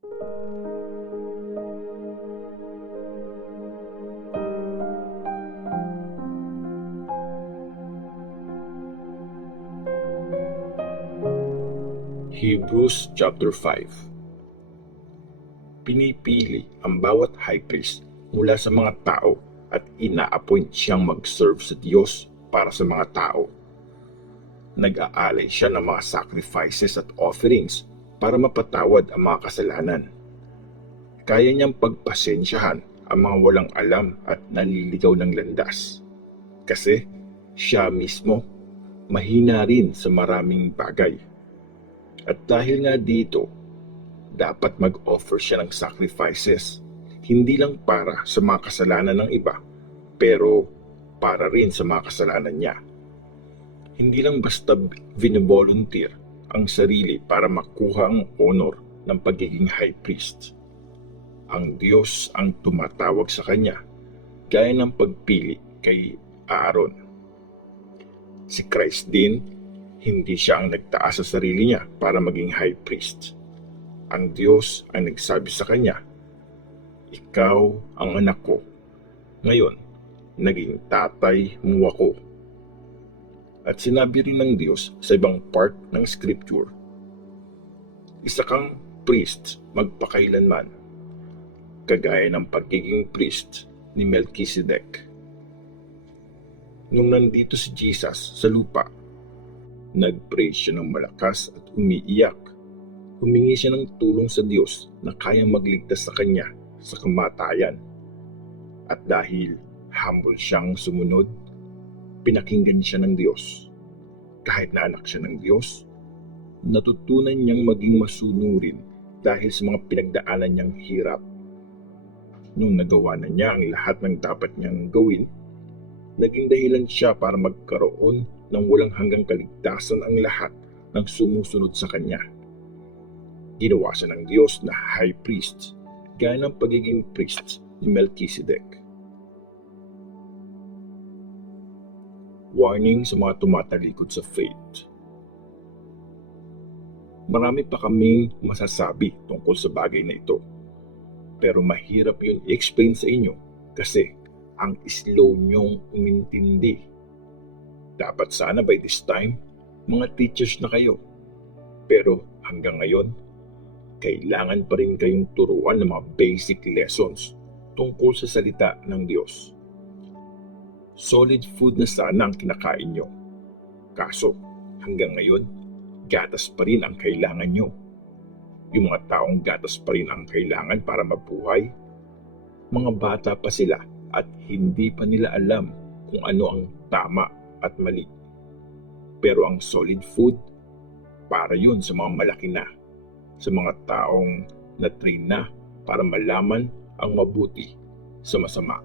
Hebrews chapter 5. Pinipili ang bawat high priest mula sa mga tao at ina-appoint siyang mag-serve sa Diyos para sa mga tao. Nag-aalay siya ng mga sacrifices at offerings para mapatawad ang mga kasalanan. Kaya niyang pagpasensyahan ang mga walang alam at naliligaw ng landas. Kasi siya mismo mahina rin sa maraming bagay. At dahil nga dito, dapat mag-offer siya ng sacrifices, hindi lang para sa mga kasalanan ng iba, pero para rin sa mga kasalanan niya. Hindi lang basta vinovolunteer ang sarili para makuha ang honor ng pagiging high priest. Ang Diyos ang tumatawag sa kanya, gaya ng pagpili kay Aaron. Si Christ din, hindi siya ang nagtaas sa sarili niya para maging high priest. Ang Diyos ang nagsabi sa kanya, "Ikaw ang anak ko. Ngayon, naging tatay mo ako." At sinabi rin ng Diyos sa ibang part ng Scripture, "Isa kang priest magpakailanman, kagaya ng pagiging priest ni Melchizedek." Nung nandito si Jesus sa lupa, nag-pray siya ng malakas at umiiyak. Humingi siya ng tulong sa Diyos na kayang magligtas sa kanya sa kamatayan. At dahil humble siyang sumunod, pinakinggan siya ng Diyos. Kahit na anak siya ng Diyos, natutunan niyang maging masunurin dahil sa mga pinagdaanan niyang hirap. Nung nagawa na niya ang lahat ng dapat niyang gawin, naging dahilan siya para magkaroon ng walang hanggang kaligtasan ang lahat ng sumusunod sa kanya. Ginawa siya ng Diyos na high priest, gaya ng pagiging priest ni Melchizedek. Warning sa mga tumatalikod sa faith. Marami pa kaming masasabi tungkol sa bagay na ito, pero mahirap yun i-explain sa inyo kasi ang slow niyong umintindi. Dapat sana by this time, mga teachers na kayo. Pero hanggang ngayon, kailangan pa rin kayong turuan ng mga basic lessons tungkol sa salita ng Diyos. Solid food na sana ang kinakain nyo. Kaso, hanggang ngayon, gatas pa rin ang kailangan nyo. Yung mga taong gatas pa rin ang kailangan para mabuhay, mga bata pa sila at hindi pa nila alam kung ano ang tama at mali. Pero ang solid food, para yun sa mga malaki na, sa mga taong na-train na para malaman ang mabuti sa masama.